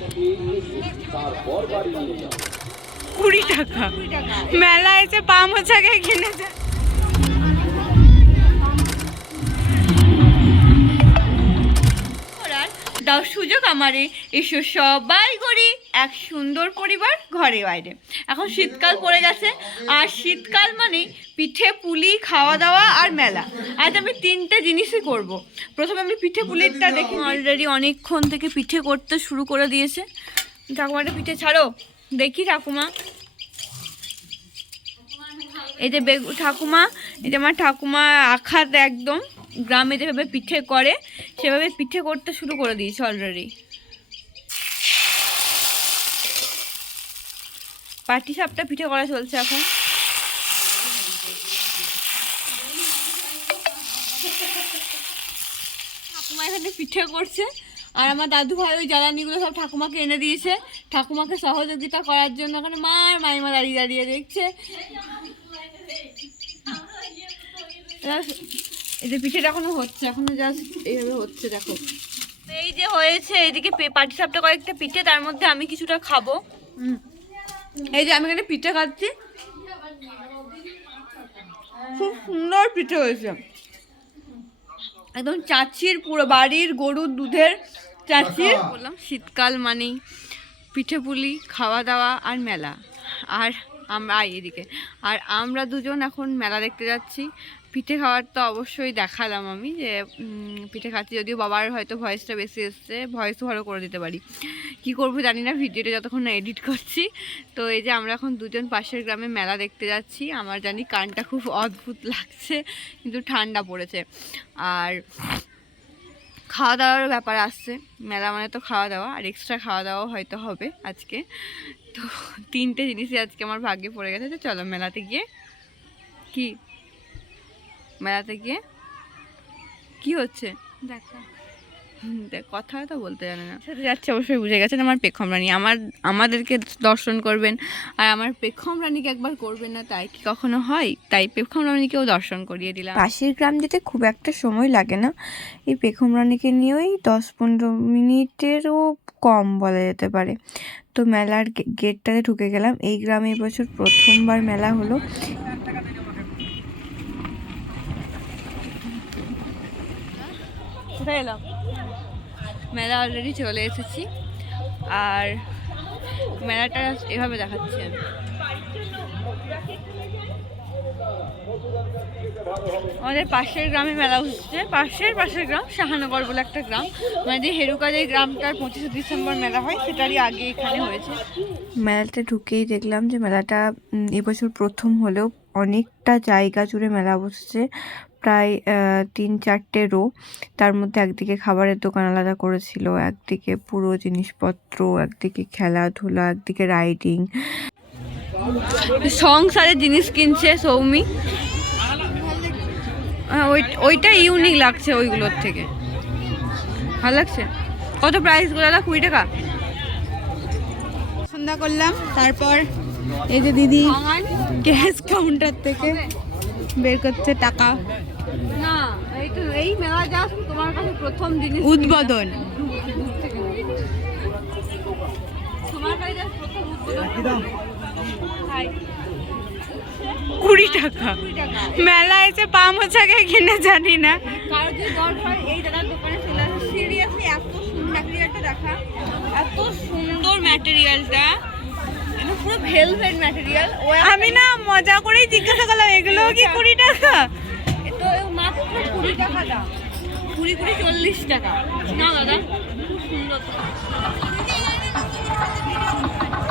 20 টাকা মেলা এসে পা মোছাকে কিনেছে। দাও সুযোগ আমারে, এসো সবাই করি এক সুন্দর পরিবার ঘরে বাইরে। এখন শীতকাল পড়ে গেছে, আর শীতকাল মানে পিঠে পুলি, খাওয়া দাওয়া আর মেলা। আজ আমি 3টে জিনিসই করব। প্রথমে আমি পিঠে পুলিরটা দেখি। অলরেডি অনেকক্ষণ থেকে পিঠে করতে শুরু করে দিয়েছে। ঠাকুমাটা পিঠে ছাড়ো দেখি। ঠাকুমা এই যে ঠাকুমা, এই যে আমার ঠাকুমা আখাত একদম গ্রামে যেভাবে পিঠে করে সেভাবে পিঠে করতে শুরু করে দিয়েছে অলরেডি। পাটি সাপটা পিঠে করা চলছে এখন। ঠাকুমা এখানে পিঠে করছে, আর আমার দাদু ভাই ওই জ্বালানিগুলো সব ঠাকুমাকে এনে দিয়েছে ঠাকুমাকে সহযোগিতা করার জন্য। ওখানে মাইমা দাঁড়িয়ে দাঁড়িয়ে দেখছে। এই যে পিঠেটা এখনো হচ্ছে, এখনো জাস্ট এইভাবে হচ্ছে দেখো। এই যে হয়েছে, এদিকে পাটি সাপটা কয়েকটা পিঠে, তার মধ্যে আমি কিছুটা খাবো। এই যে আমি এখানে পিঠে খাচ্ছি, খুব সুন্দর পিঠে হয়েছে, একদম চাচির, পুরো বাড়ির গরুর দুধের চাচির। বললাম শীতকাল মানেই পিঠে পুলি, খাওয়া দাওয়া আর মেলা। আর আমরা এদিকে আর আমরা দুজন এখন মেলা দেখতে যাচ্ছি। পিঠে খাওয়ার তো অবশ্যই দেখালাম আমি যে পিঠে খাচ্ছি, যদিও বাবার হয়তো ভয়েসটা বেশি এসছে, ভয়েসও ভালো করে দিতে পারি, কি করবো জানি না ভিডিওটা যতক্ষণ না এডিট করছি। তো এই যে আমরা এখন দুজন পাশের গ্রামে মেলা দেখতে যাচ্ছি। আমার জানি কানটা খুব অদ্ভুত লাগছে, কিন্তু ঠান্ডা পড়েছে। আর খাওয়া দাওয়ার ব্যাপার আসছে, মেলা মানে তো খাওয়া দাওয়া, আর এক্সট্রা খাওয়া দাওয়াও হয়তো হবে আজকে। তো 3টে জিনিসই আজকে আমার ভাগ্যে পড়ে গেছে। তো চলো মেলাতে গিয়ে মেলাতে গিয়ে কি হচ্ছে দেখা। কথা তো বলতে জানে না, সাথে যাচ্ছে অবশ্যই বুঝে গেছেন আমার পেখম রানী। আমাদেরকে দর্শন করবেন, আর আমার পেখম রানীকে একবার করবেন না, তাই কি কখনো হয়? তাই পেখম রানীকেও দর্শন করিয়ে দিলাম। পাশের গ্রাম যেতে খুব একটা সময় লাগে না, এই পেখম রানীকে নিয়েই 10-15 মিনিটেরও কম বলা যেতে পারে। তো মেলার গেটটাতে ঢুকে গেলাম। এই গ্রামে এবছর প্রথমবার মেলা হলো। কোথায় এলাম? মেলা অলরেডি চলে এসেছি, আর মেলাটা এভাবে দেখাচ্ছি আমি। আমাদের পাশের গ্রামে মেলা হচ্ছে, পাশের গ্রাম শাহানগর বলে একটা গ্রাম, মানে যে হেরুকা যে গ্রামটার 25শে ডিসেম্বর মেলা হয় সেটারই আগে এখানে হয়েছে। মেলাটা ঢুকেই দেখলাম যে মেলাটা এবছর প্রথম হলেও অনেকটা জায়গা জুড়ে মেলা বসছে, প্রায় 3-4টে রো। তার মধ্যে একদিকে খাবারের দোকান আলাদা করেছিল, একদিকে পুরো জিনিসপত্র, একদিকে খেলাধুলা, একদিকে রাইডিং, সংসারের জিনিস কিনছে সৌমি। ওইটা ইউনিক লাগছে ওইগুলোর থেকে, ভালো লাগছে। কত প্রাইস গুলো? 20 টাকা। সন্ধ্যা করলাম, তারপর এই যে দিদি ক্যাশ কাউন্টার থেকে বের করছে টাকা। না এই মেলা জাস্ট তোমার কাছে প্রথম জিনিস উদ্বোধন। তোমার কাছে জাস্ট প্রথম উদ্বোধন। 20 টাকা মেলা এসে পা মোছাকে কিনে জানি না। কারো যদি দরকার এই দাদার দোকানে চলে আসে। সিরিয়াসলি এত সুন্দর ম্যাটেরিয়ালটা দেখা, এত সুন্দর ম্যাটেরিয়ালটা, এটা পুরো ভেলভেট ম্যাটেরিয়াল। আমি না মজা করেই জিজ্ঞাসা করলাম এগুলো কি 20 টাকা? তো মাত্র 20 টাকা দাম, 20 40 টাকা। না দাদা খুব সুন্দর।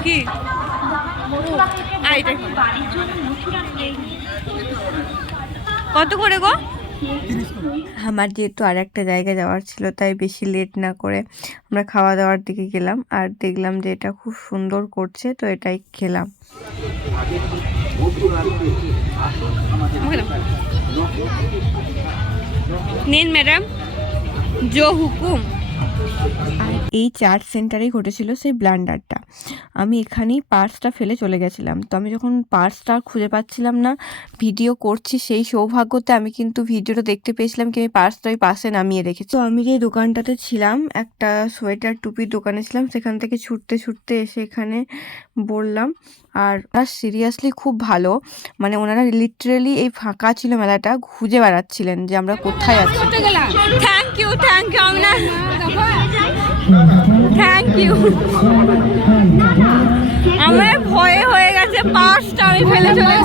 কি কত করে গো? আমার যেহেতু আর একটা জায়গায় যাওয়ার ছিল, তাই বেশি লেট না করে আমরা খাওয়া দাওয়ার দিকে গেলাম, আর দেখলাম যে এটা খুব সুন্দর করছে, তো এটাই খেলাম। নিন ম্যাডাম, জো হুকুম। আর এই চার্জ সেন্টারেই ঘটেছিল সেই ব্লান্ডারটা। আমি এখানেই পার্সটা ফেলে চলে গেছিলাম। তো আমি যখন পার্সটা খুঁজে পাচ্ছিলাম না, ভিডিও করছি সেই সৌভাগ্যতে আমি কিন্তু ভিডিওটা দেখতে পেয়েছিলাম কি আমি পার্সটা ওই পাশে নামিয়ে রেখেছি। তো আমি যে দোকানটাতে ছিলাম, একটা সোয়েটার টুপির দোকানে ছিলাম, সেখান থেকে ছুটতে ছুটতে এসে এখানে বললাম। আর ওরা সিরিয়াসলি খুব ভালো, মানে ওনারা লিটারেলি এই ফাঁকা ছিল মেলাটা খুঁজে বেড়াচ্ছিলেন যে আমরা কোথায় আছি। থ্যাংক ইউ আমরা থ্যাংক ইউ। আমার ভয়ে হয়ে গেছে, পার্সটা আমি ফেলে চলে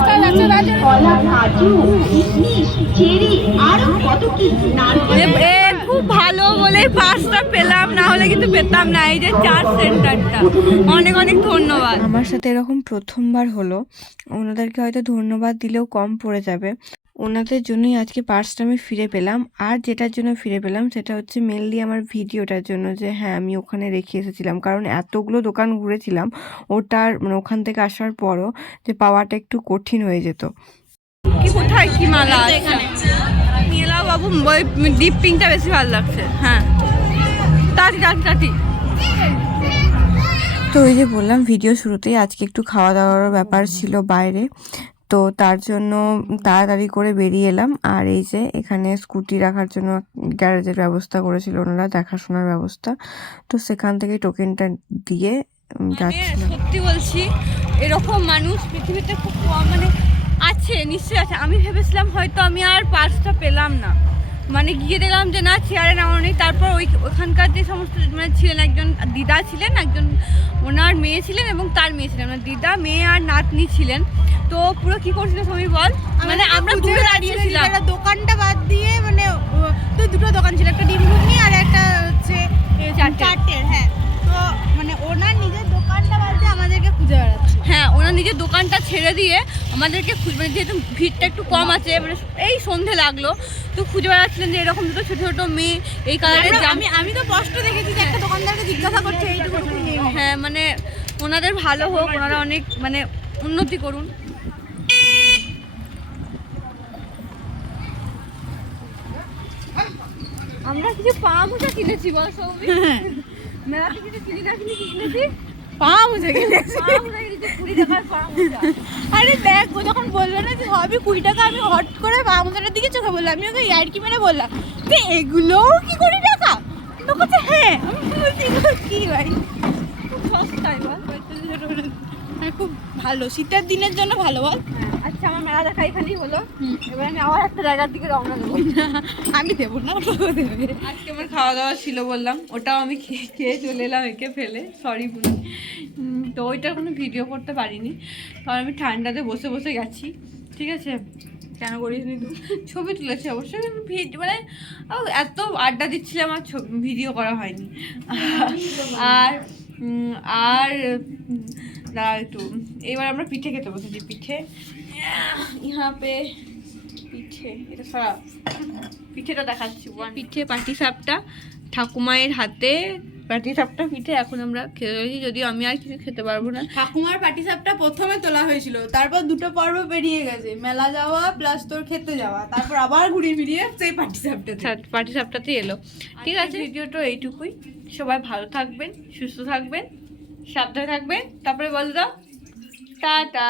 খুব ভালো বলে পার্সটা পেলাম, না হলে কিন্তু পেতাম না। এই যে চার্জ সেন্টারটা, অনেক অনেক ধন্যবাদ। আমার সাথে এরকম প্রথমবার হলো, ওনাদেরকে হয়তো ধন্যবাদ দিলেও কম পড়ে যাবে। ওনাদের জন্যই আজকে পার্সটা আমি ফিরে পেলাম। আর যেটার জন্য ফিরে পেলাম সেটা হচ্ছে মেনলি আমার ভিডিওটার জন্য, যে হ্যাঁ আমি ওখানে রেখে এসেছিলাম। কারণ এতগুলো দোকান ঘুরেছিলাম, ওটার মানে ওখান থেকে আসার পরও যে পাওয়াটা একটু কঠিন হয়ে যেত। কি কোথায় কি মালা মেলা বাবু, ডিপ পিঙ্কটা বেশি ভালো লাগছে। হ্যাঁ তাড়াতাড়ি তাড়াতাড়ি। তো ওই যে বললাম ভিডিও শুরুতেই আজকে একটু খাওয়া দাওয়ার ব্যাপার ছিল বাইরে, তো তার জন্য তাড়াতাড়ি করে বেরিয়ে এলাম। আর এই যে এখানে স্কুটি রাখার জন্য গ্যারেজের ব্যবস্থা করেছিল ওনারা, দেখাশোনার ব্যবস্থা। তো সেখান থেকে টোকেনটা দিয়ে যাচ্ছিলাম। সত্যি বলছি, এরকম মানুষ পৃথিবীতে খুব কম, মানে আছে নিশ্চয়ই আছে। আমি ভেবেছিলাম হয়তো আমি আর পার্সটা পেলাম না, মানে গিয়ে দেখলাম যে না চেয়ারে নামানো নেই। তারপর ওখানকার যে সমস্ত মানে ছিলেন, একজন দিদা ছিলেন, একজন ওনার মেয়ে ছিলেন এবং তার মেয়ে ছিলেন, মানে দিদা মেয়ে আর নাতনি ছিলেন। তো পুরো কি করছিল তুমি বল, মানে আমরা দূরে দাঁড়িয়েছিলাম দোকানটা বাদ দিয়ে, মানে তো দুটো দোকান ছিল, একটা ডিম ঘুগনি আর একটা হচ্ছে চারটের। হ্যাঁ, তো মানে ওনার নিজের দোকানটা বাদ দিয়ে আমাদেরকে খুঁজে বেড়াচ্ছে। হ্যাঁ, ওনার নিজের দোকানটা ছেড়ে দিয়ে আমাদেরকে মানে যেহেতু ভিড়টা একটু কম আছে, মানে এই সন্ধে লাগলো, তো খুঁজে বেড়াচ্ছিলেন যে এরকম দুটো ছোটো ছোটো মেয়ে এই কালারের। আমি তো কষ্ট দেখেছি যে একটা দোকানদারকে জিজ্ঞাসা করছে এইটুকু। হ্যাঁ, মানে ওনাদের ভালো হোক, ওনারা অনেক মানে উন্নতি করুন। আমরা কিছু পা মোজা কিনেছি, বল সৌমি? মেলাতে কিছু কিনি না, কিনেছি পা মুছে গেছে। আরে দেখ, ও যখন বললো না যে হবে 20 টাকা, আমি হট করে পা মুছাটার দিকে চোখে বললাম। আমি ওকে ইয়ার্কি মেরে বললাম যে এগুলোও কি 20 টাকা? তো বলছে হ্যাঁ। আমি বলছি এগুলো কি ভাই, খুব সস্তায় বল। আর খুব ভালো, শীতের দিনের জন্য ভালো বল। আচ্ছা, আমার মেলা দেখা এখানেই হলো। এবার আমি আবার একটা জায়গার দিকে রওনা দেবো। আমি দেবো না, ওটাও দেবে। আজকে আমার খাওয়া দাওয়া ছিল বললাম, ওটাও আমি খেয়ে চলে এলাম একে ফেলে, সরি বলি। তো ওইটার কোনো ভিডিও করতে পারিনি, কারণ আমি ঠান্ডাতে বসে বসে গেছি। ঠিক আছে, কেন করিস নি তুই? ছবি তুলেছি অবশ্যই, কিন্তু মানে এত আড্ডা দিচ্ছিলাম আর ভিডিও করা হয়নি। আর আর দাঁড়া একটু, এবার আমরা পিঠে খেতে বসেছি। পিঠে ইহা পে পিঠে, এটা সারা পিঠেটা দেখাচ্ছি। পিঠে পাটিসাপটা, ঠাকুমায়ের হাতে পাটিসাপটা পিঠে এখন আমরা খেতে রয়েছি, যদিও আমি আর কিছু খেতে পারবো না। ঠাকুমার পাটিসাপটা প্রথমে তোলা হয়েছিল, তারপর দুটো পর্ব পেরিয়ে গেছে, মেলা যাওয়া প্লাস তোর খেতে যাওয়া, তারপর আবার ঘুরিয়ে ফিরিয়ে সেই পাটিসাপটাতে এলো। ঠিক আছে, ভিডিওটা এইটুকুই। সবাই ভালো থাকবেন, সুস্থ থাকবেন, সাবধানে থাকবেন। তারপরে বল দাও টাটা।